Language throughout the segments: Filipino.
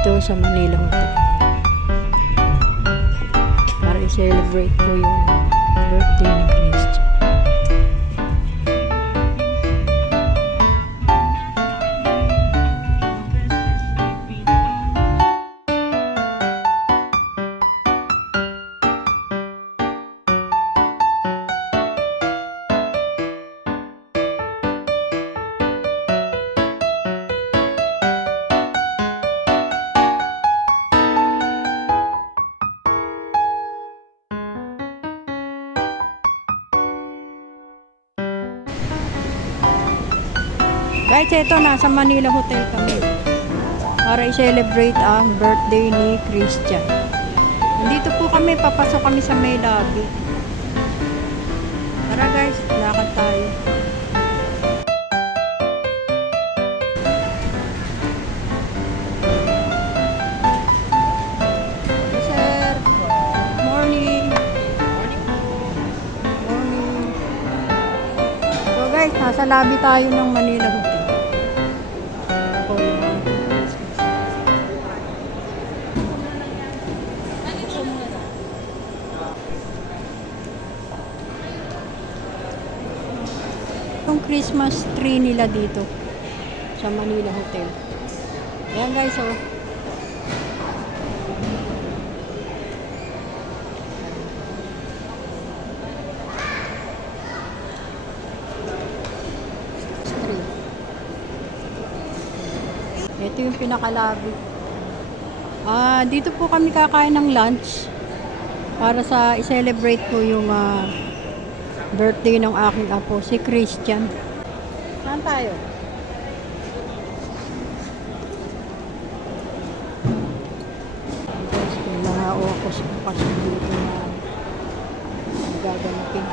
dito sa Manila Hotel para i-celebrate po yung birthday ni Christian. Guys, ito nasa Manila Hotel kami para i-celebrate ang birthday ni Christian. Nandito po kami, papasok kami sa may lobby. Tara guys, lakad tayo. Hello, sir. Morning. Morning. So guys, nasa lobby tayo ng Manila Hotel. Yung Christmas tree nila dito sa Manila Hotel. Ayan guys, oh. Tree. Ito yung pinakalabi. Dito po kami kakain ng lunch para sa i-celebrate po yung birthday ng aking apo, si Christian. Saan tayo? Guys, kailangan ako sa pasok dito na gaganapin.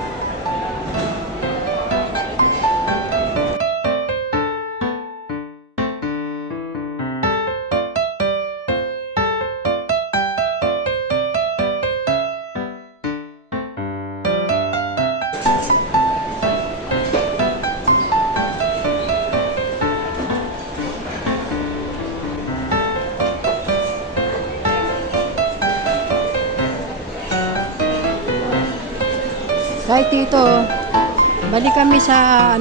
Guys, dito, balik kami sa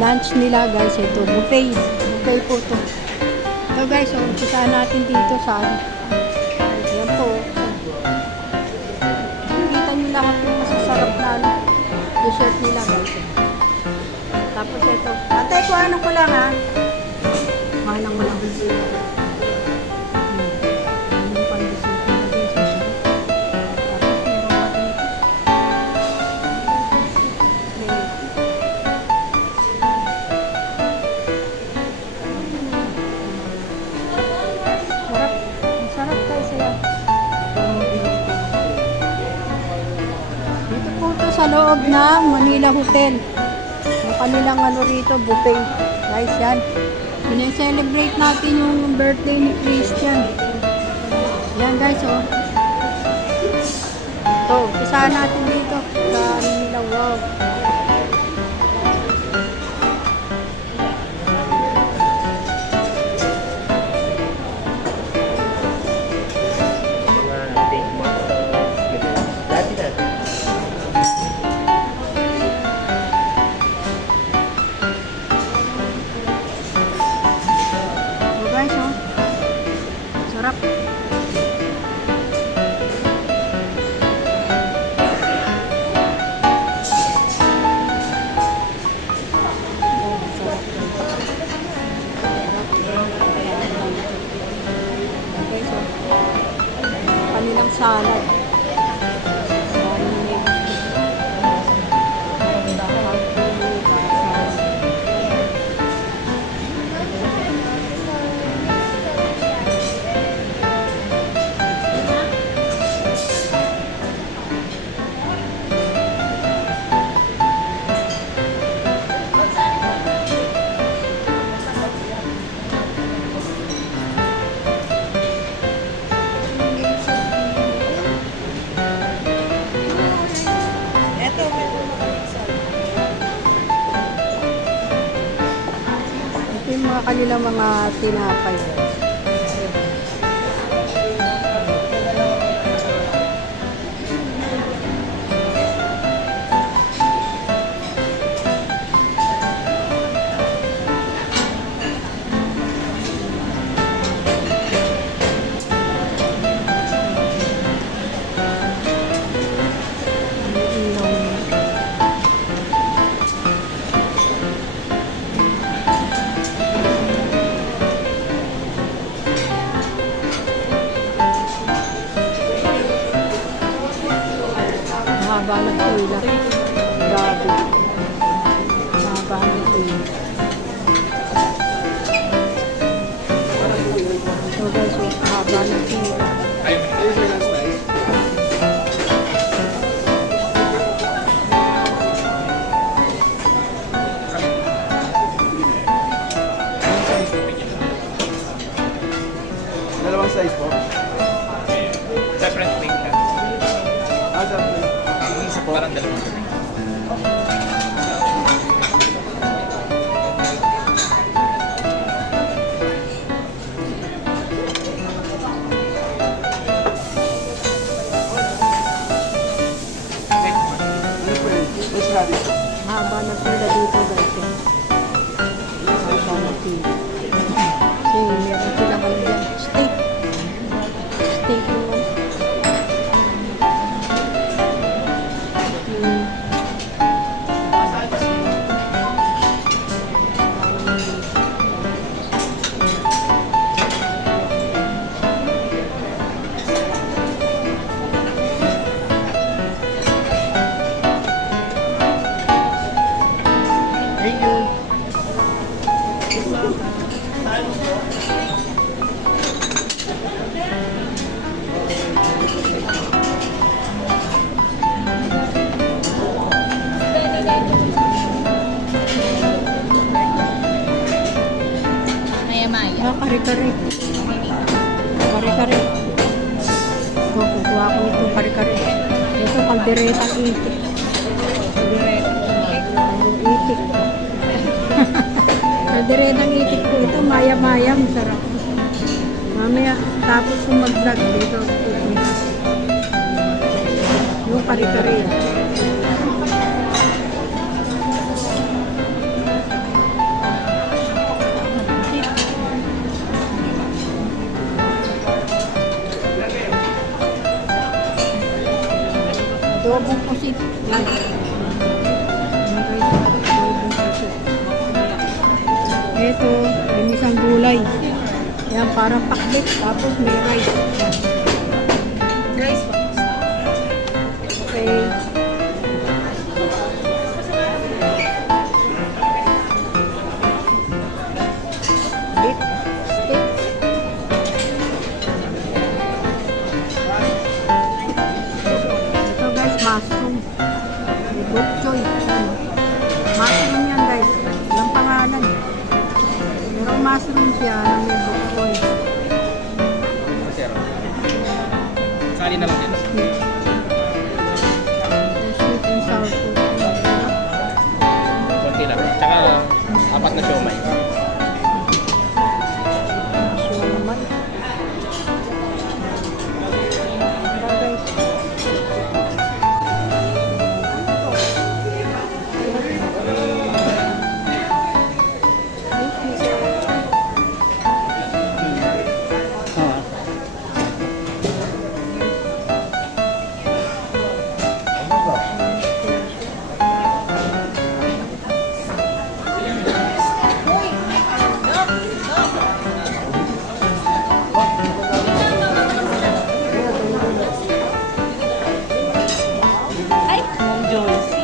lunch nila guys. Ito, buffet. Buffet po ito. So guys, umpisahan natin dito sa yan po. Nakikita nyo lahat yung masasarap na dessert nila guys. Tapos ito. Atay, kuhanan ko lang ha. Kuhanan mo lang. Sa loob ng Manila Hotel. Yung kanilang rito, buffet. Guys, yan. Celebrate natin yung birthday ni Christian. Yan guys, oh. So, isahan natin dito sa nila. Wow. Sarap. Kanilang salad. Ito yung mga kanilang mga tinapay. Mahaba ng pila. Grabe. Mahaba ng pila. So guys, mahaba ng pila. Dalawang size po. Separate plate ka. Separate. Isa po. Parang dalawang plate. Ano po yun? Mas radish. Mahaba ng pila dito guys. Mahaba ng pila. Kasi meron silang ano dyan. Steak. Steak naman. Thank you. Maya-maya. Ah, kare-kare. Kare-kare. Ito, kukuha ko ito, kare-kare. Ito, kalderetang itik. Ang itik. Kalderetang itik po ito, maya-maya, masarap. Mamaya, tapos kung mag-vlog dito, pupunta. Yung kare-kare. Adobong pusit. Yan. Adobong pusit. Ito, limisang gulay. Yan, parang pakbet. Tapos may rice. Yan. Rice po. Okay. Beef steak. Ito guys, mushroom. May bok choy. Yan. Mushroom yan guys. Walang pangalan. Pero mushroom siya na may bok choy. Zero. Sali na lang yan. Sweet. Sweet and sour food. Konti lang. Tsaka apat na siomay. Siomay. Tara guys. Ay! Joyce.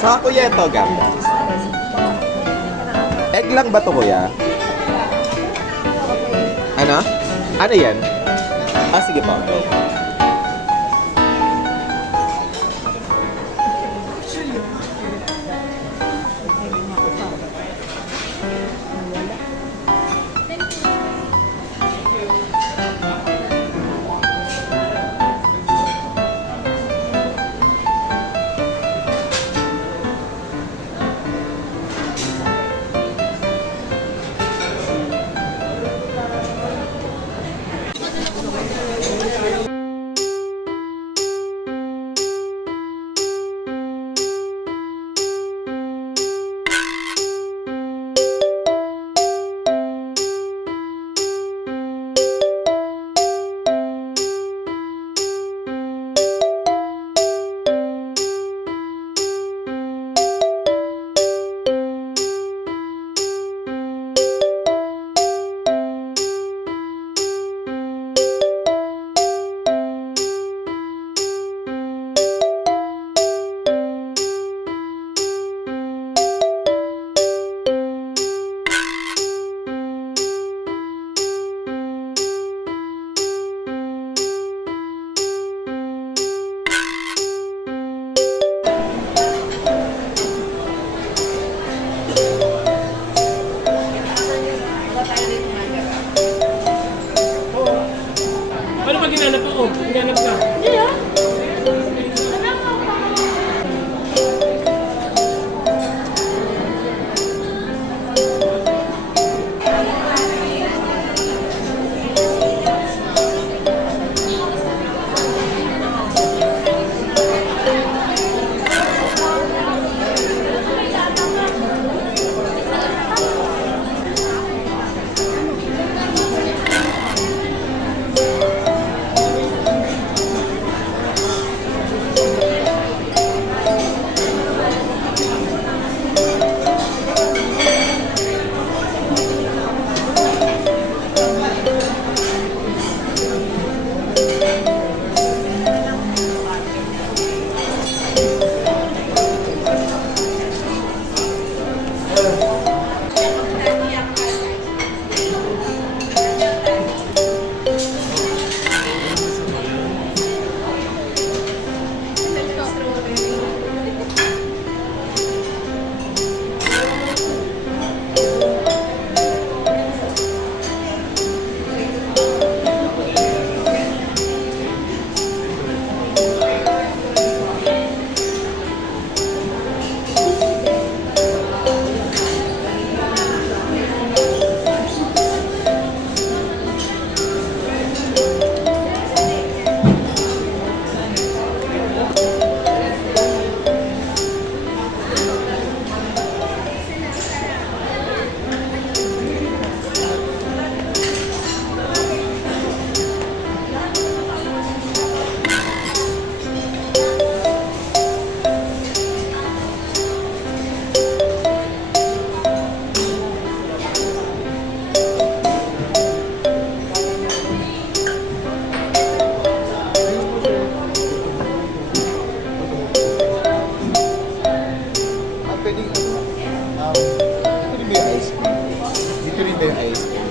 Sa kuya ito, Gamba. Egg lang ba to kuya? Ano? Ano yan? Ah, sige po. ko. Hinanap ka. Dito rin ba yung ice cream?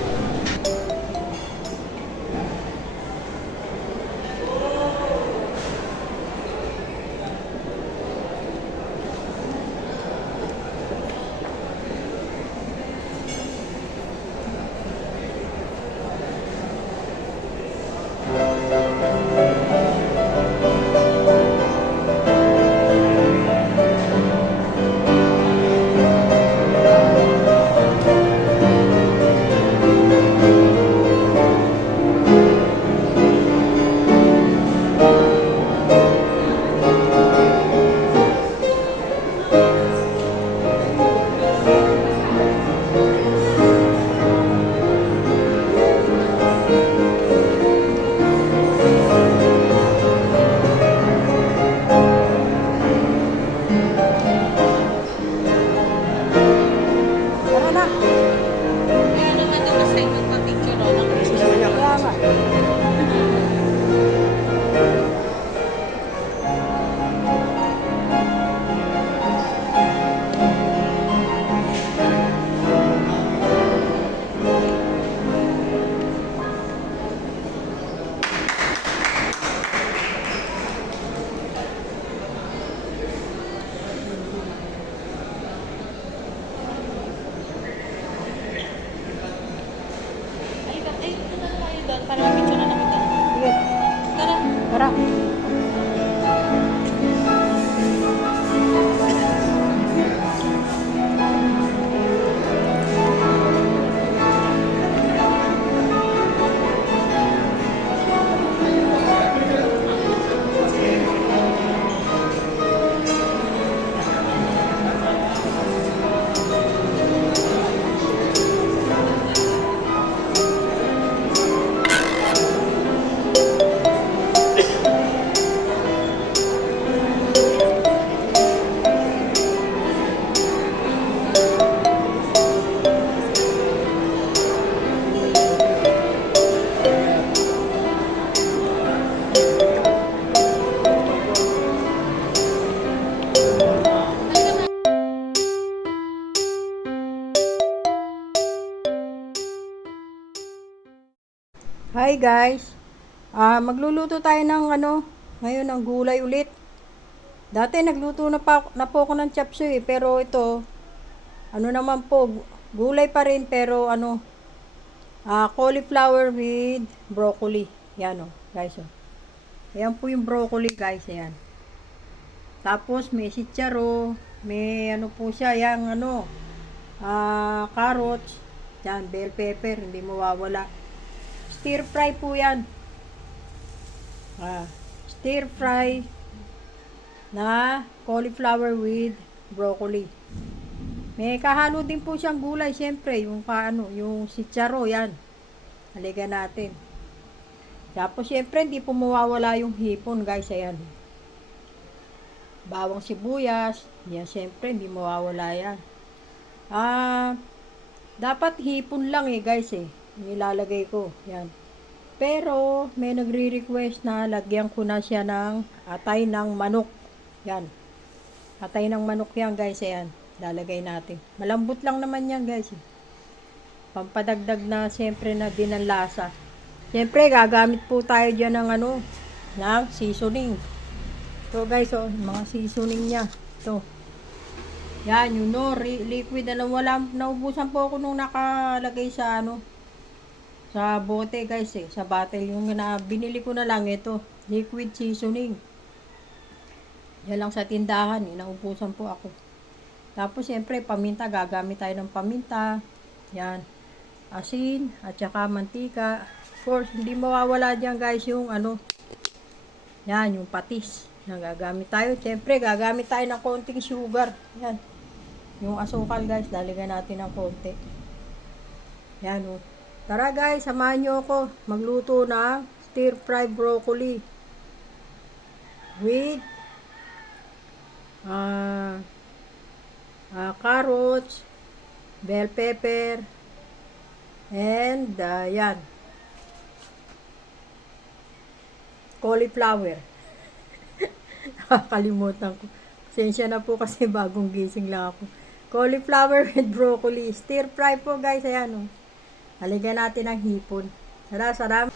Tara na. Kaya naman din mas tayo magpa-picture ng Kaya nga. Ay, ito na tayo doon para mag-picture na namin doon. Sige. Tara. Tara. Hi guys. Magluluto tayo ng ngayon ng gulay ulit. Dati nagluto na po ako ng chop suey, pero ito naman po, gulay pa rin pero cauliflower with broccoli. Yan guys. Ayan po yung broccoli guys, ayan. Tapos may sitsaro, may ano po siya, yang ano, carrots, yan, bell pepper, hindi mawawala. Stir fry po yan. Stir fry na cauliflower with broccoli. May kahalo din po siyang gulay, syempre, yung yung sitsaro, yan. Haligan natin. Tapos, syempre, hindi po mawawala yung hipon, guys, ayan. Bawang sibuyas, yan, syempre, hindi mawawala yan. Dapat hipon lang guys, nilalagay ko, yan. Pero, may nagre-request na lagyan ko na siya ng atay ng manok. Yan. Atay ng manok yan, guys, ayan. Lalagay natin. Malambot lang naman yan, guys. Pampadagdag na, siyempre, na din ang lasa. Siyempre, gagamit po tayo dyan ng ng seasoning. So, guys, mga seasoning niya. Ito. Yan, yung liquid. Naubusan po ako nung nakalagay sa sa bote, guys, sa bottle. Yung binili ko na lang ito. Liquid seasoning. Yan lang sa tindahan, naubusan po ako. Tapos, siyempre, paminta. Gagamit tayo ng paminta. Yan. Asin, at saka mantika. Of course, hindi mawawala dyan, guys, yung yan, yung patis. Yan, gagamit tayo. Siyempre, gagamit tayo ng konting sugar. Yan. Yung asukal, guys, lalagyan natin ng konti. Yan, Tara, guys, samahan nyo ako magluto ng stir-fried broccoli with carrots, bell pepper, and yan, cauliflower. Nakakalimutan ko. Pasensya na po kasi bagong gising lang ako. Cauliflower with broccoli. Stir fry po, guys. Ayan, Haligan natin ang hipon. Sarap.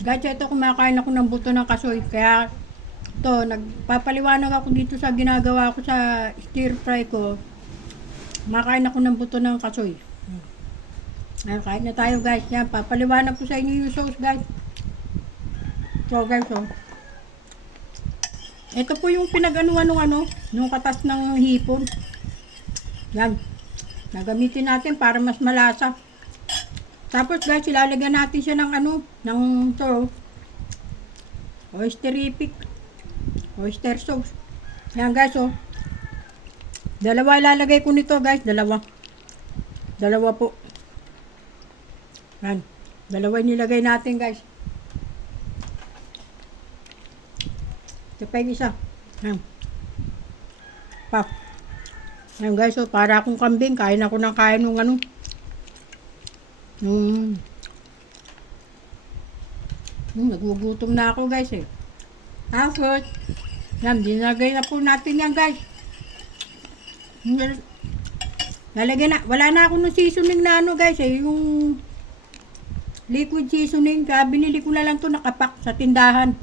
Guys, ito kumakain ako ng buto ng kasoy. Kaya To, nagpapaliwanag ako dito sa ginagawa ko sa stir fry ko. Makain ako ng buto ng kasoy. Ayun, kain na tayo guys. Yan, papaliwanag ko sa inyo yung sauce guys. So guys, oh. Ito po yung pinag-anuan nung katas ng hipon. Yan. Nagamitin natin para mas malasa. Tapos guys, ilalagyan natin siya ng ng oysterific. Oyster sauce. Yan guys, oh. Dalawa ilalagay ko nito guys, dalawa. Dalawa po. Yan. Dalawa nilagay natin guys. Ito pa yung isa. Yan. Pa. Yan guys, so para akong kambing. Kain ako ng kain ng nagugutom na ako guys eh. Tapos, yan, dinagay na po natin yan guys. Lalagyan na. Wala na ako ng seasoning na guys eh. Yung liquid seasoning. Kaya binili ko na lang to nakapak sa tindahan.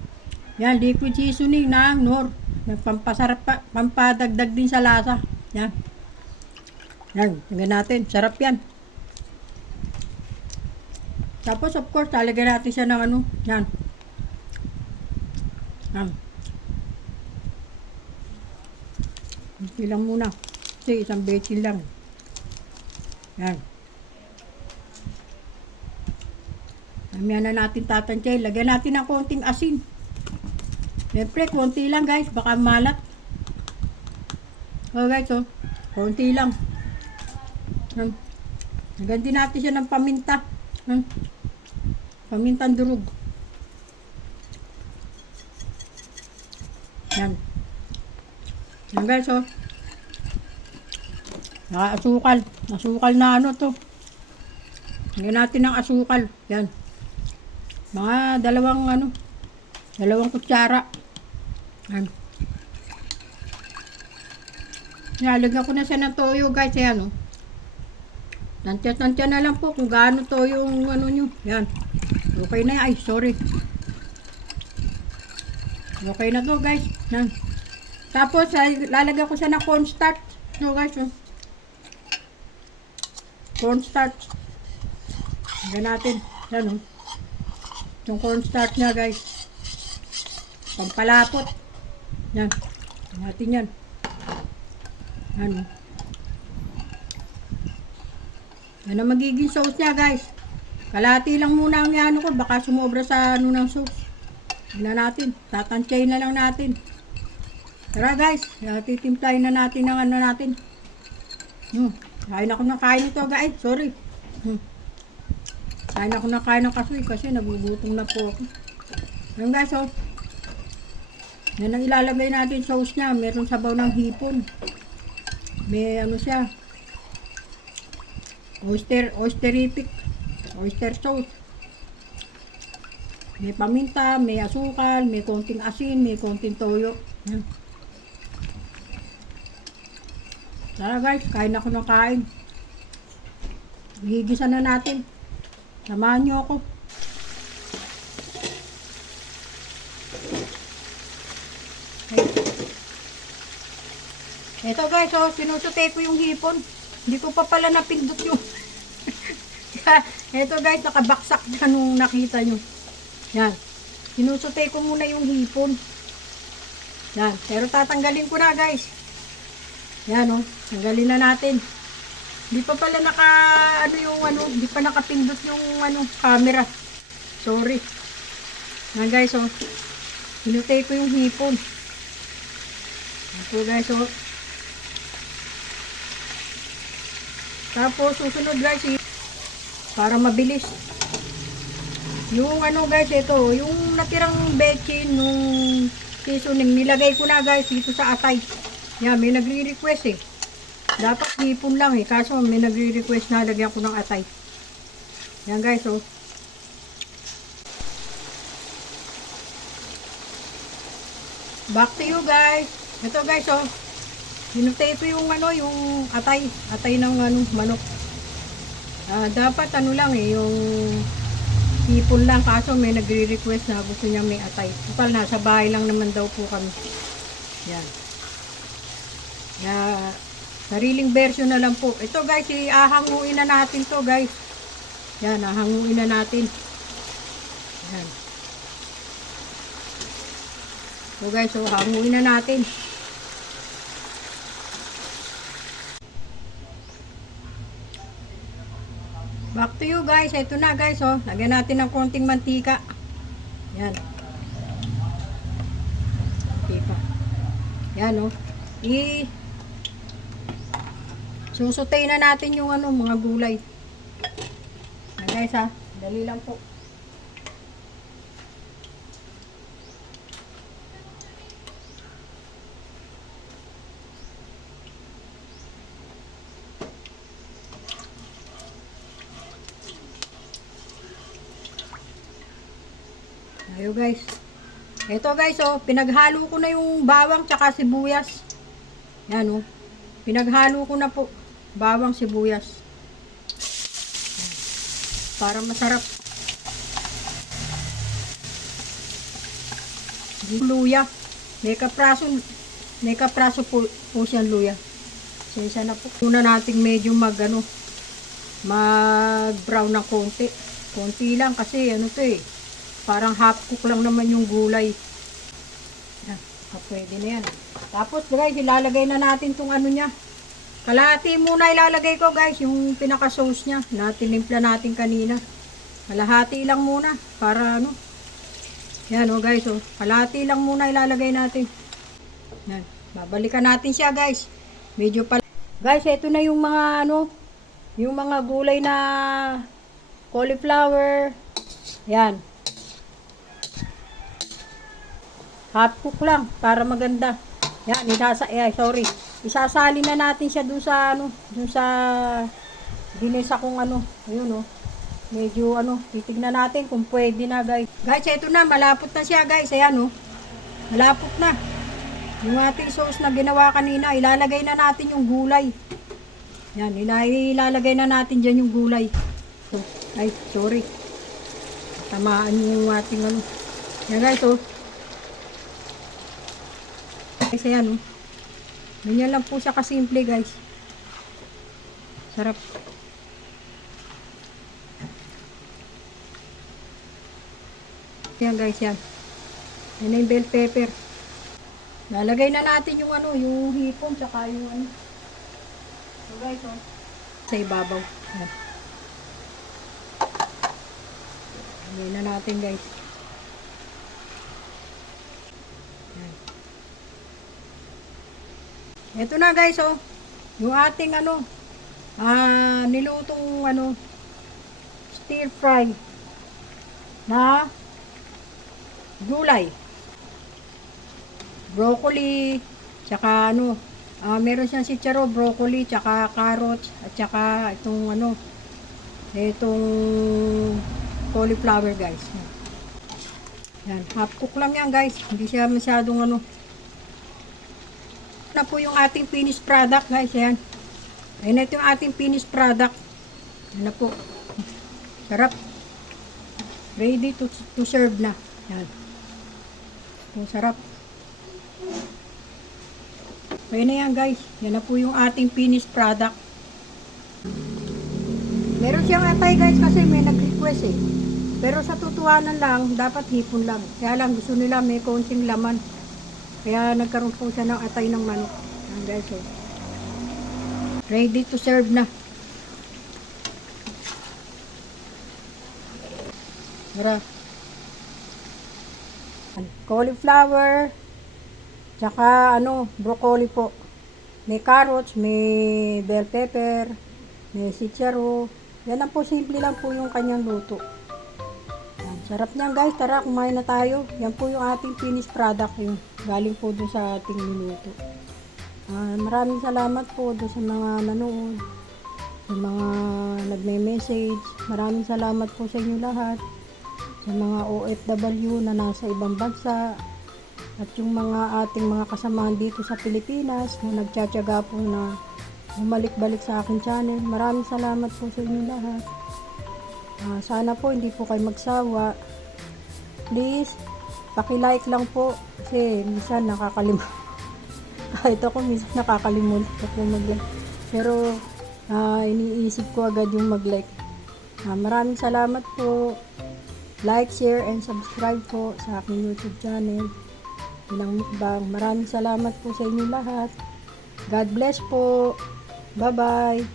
Yan, liquid seasoning na Knorr. Pampasarap pa, pampadagdag din sa lasa. Yan. Yan, tingnan natin. Sarap yan. Tapos of course, talagyan natin siya ng yan. Yan. Ito lang muna. Kasi isang betin lang. Yan. Mamaya na natin tatansya. Lagyan natin ng konting asin. Siyempre, konti lang guys. Baka malat. Oh guys, oh. Konti lang. Lagyan din natin siya ng paminta. Pamintang durog. Yan. Yan guys, oh. Naka-asukal. Asukal na to. Lagyan natin ng asukal. Yan. Mga dalawang kutsara. Yan. Nalagyan ko na siya ng toyo guys. Ayan, oh. Tansya na lang po kung gaano toyo yung nyo. Yan. Okay na yan. Ay, sorry. Okay na to guys. Yan. Tapos, lalagyan ko siya ng cornstarch. So guys, oh. Cornstarch. Lagyan natin. Yan, oh. Yung cornstarch niya guys. Pampalapot. Yan. Lagyan natin yan. Yan, oh. Yan ang magiging sauce niya guys. Kalahati lang muna ang ano ko. Baka sumobra sa ng sauce. Tignan natin. Tatansyahin na lang natin. Tara guys. Titimplahin na natin ng natin. Kain ako ng kain ito guys. Sorry. Kain ako ng kain ng kasoy. Kasi nagugutom na po ako. Yan guys, oh. Yan ang ilalagay natin sauce niya. Meron sabaw ng hipon. May siya. Oysterific. Oyster sauce. May paminta, may asukal, may konting asin, may konting toyo. Yan. Tara guys, kain ako ng kain. Gigisa na natin. Samahan nyo ako. Ito guys, oh, sinusute ko yung hipon. Hindi ko pa pala napindot yung ito guys, nakabaksak na nung nakita nyo. Yan. Sinusute ko muna yung hipon. Yan. Pero tatanggalin ko na guys. Yan, oh. Tanggalin na natin. Hindi pa pala hindi pa nakapindot yung camera. Sorry. Yan guys, oh. Sinute ko yung hipon. Ito guys, oh. Tapos susunod guys, para mabilis. Yung guys, ito, yung natirang bechin nung seasoning, nilagay ko na guys dito sa atay. Yan, may nagre-request eh. Dapat hipon lang eh, kaso may nagre-request na lagyan ko ng atay. Yan guys, oh. Back to you guys. Ito guys, oh. Sinute ito yung yung atay ng manok. Dapat lang eh, yung hipon lang, kaso may nagre-request na gusto niya may atay. Total, nasa bahay lang naman daw po kami. Yan. Sariling version na lang po. Ito guys, ihahanguin na natin to guys. Yan, hahanguin na natin. Yan. So guys, so hanguin na natin. Back to you guys. Ito na guys, oh. Lagyan natin ng konting mantika. Yan. Mantika. Yan, oh. Susutay na natin yung ano, mga gulay. Yan guys, ha. Dali lang po. Ayo guys. Ito guys, oh, pinaghalo ko na yung bawang tsaka sibuyas. Yan, oh. Pinaghalo ko na po bawang, sibuyas. Para masarap. Luya. May kapraso po siyang luya. Sensya na po. Una nating medyo mag-brown ng konti. Konti lang kasi ano to eh. Parang half cook lang naman yung gulay. Yan, pwede na yan. Tapos guys, ilalagay na natin tong ano niya. Kalahati muna ilalagay ko guys, yung pinaka-sauce niya na tinimpla natin kanina. Kalahati lang muna para ano. Yan oh guys, oh. Kalahati lang muna ilalagay natin. Yan, babalikan natin siya guys. Medyo pala. Guys, ito na yung mga ano, yung mga gulay na cauliflower. Yan. Half cook lang para maganda. Yan, isasali na natin siya dun sa ano, dun sa ginisa kong ano. Ayun oh. Medyo ano, titignan natin kung pwede na guys. Guys, ito na, malapot na siya guys. Ayan oh. Malapot na. Yung ating sauce na ginawa kanina, ilalagay na natin yung gulay. Yan, ilalagay na natin dyan yung gulay. So, ay, sorry. Tamaan yung ating ano. Yan guys oh. Guys, ayan oh. Ganyan lang po siya kasimple guys. Sarap. Yan guys, yan. Yan na yung bell pepper. Lalagay na natin yung ano, yung hipon tsaka yung ano. So guys, oh. Sa ibabaw. Yan. Lagay na natin guys. Ito na guys, oh. Yung ating ano, nilutong ano, stir fry na gulay. Broccoli, tsaka ano, meron siyang sitsaro, broccoli, tsaka carrots, at tsaka itong ano, itong cauliflower guys. Yan, half cook lang yan guys. Hindi siya masyadong ano. Na po yung ating finished product guys, ayan. Ayan ito yung ating finished product. Ayan na po. Sarap. Ready to serve na. Ayan. Ang sarap. Ayan na yan guys. Yan na po yung ating finished product. Meron siyang atay guys kasi may nag-request eh. Pero sa tutuanan lang, dapat hipon lang. Kaya lang gusto nila may konting laman. Kaya nagkaroon po siya ng atay ng manok. Ayan guys, oh. Ready to serve na. Tara. Cauliflower. Tsaka ano, broccoli po. May carrots, may bell pepper, may sitsaro. Yan lang po, simple lang po yung kanyang luto. Yan, sarap niyan guys, tara kumain na tayo. Yan po yung ating finished product yun. Galing po dun sa ating minuto. Maraming salamat po dun sa mga nanood, sa mga nagme-message. Maraming salamat po sa inyo lahat. Sa mga OFW na nasa ibang bansa. At yung mga ating mga kasamahan dito sa Pilipinas na nagtsatsaga po na bumalik-balik sa aking channel. Maraming salamat po sa inyo lahat. Sana po hindi po kayo magsawa. Please, paki-like lang po kasi minsan nakakalimutan. Kahit ako minsan nakakalimutan ako mag-like. Pero iniisip ko agad yung mag-like. Maraming salamat po. Like, share, and subscribe po sa aking YouTube channel. Bilang mukbang. Maraming salamat po sa inyo lahat. God bless po. Bye-bye.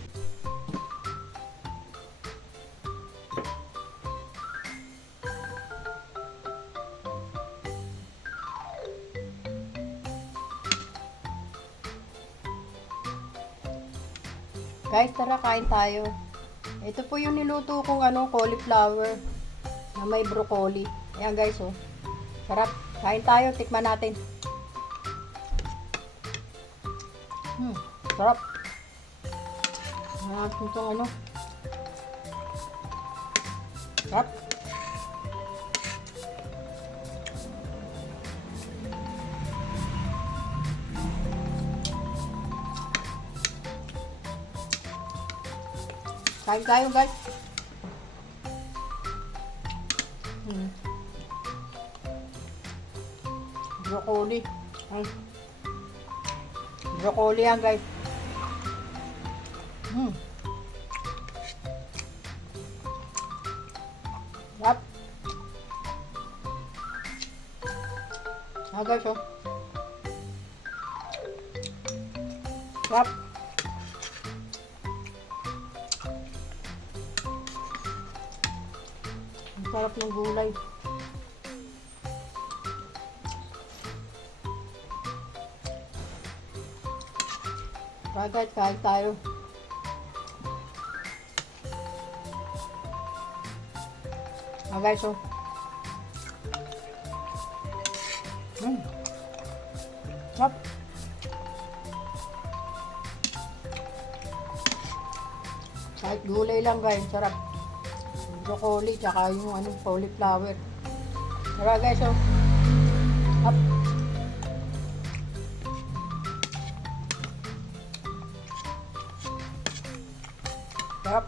Guys, tara kain tayo. Ito po yung niluto kong cauliflower na may broccoli. Ayan guys, oh. Sarap. Kain tayo, tikman natin. Sarap. Sarap itong Sarap. Kain tayo guys. Broccoli. Broccoli yan guys. Sarap. Guys, oh. Sarap. Ang sarap ng gulay. Tara guys, kain tayo. Guys, oh. Sarap. Kahit gulay lang guys, sarap. Broccoli, tsaka yung cauliflower. Tara guys, oh. Up. Sarap.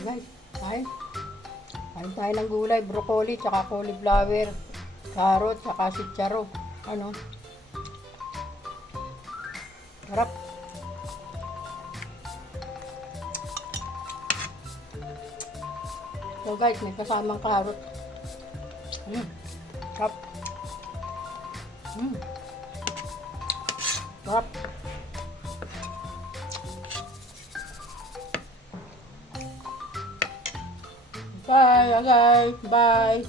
Guys, kain. Kain tayo ng gulay, broccoli, tsaka cauliflower, carrot, tsaka sitsaro. Sarap. So guys, may kasamang carrot. Sarap. Sarap. Bye, guys. Bye.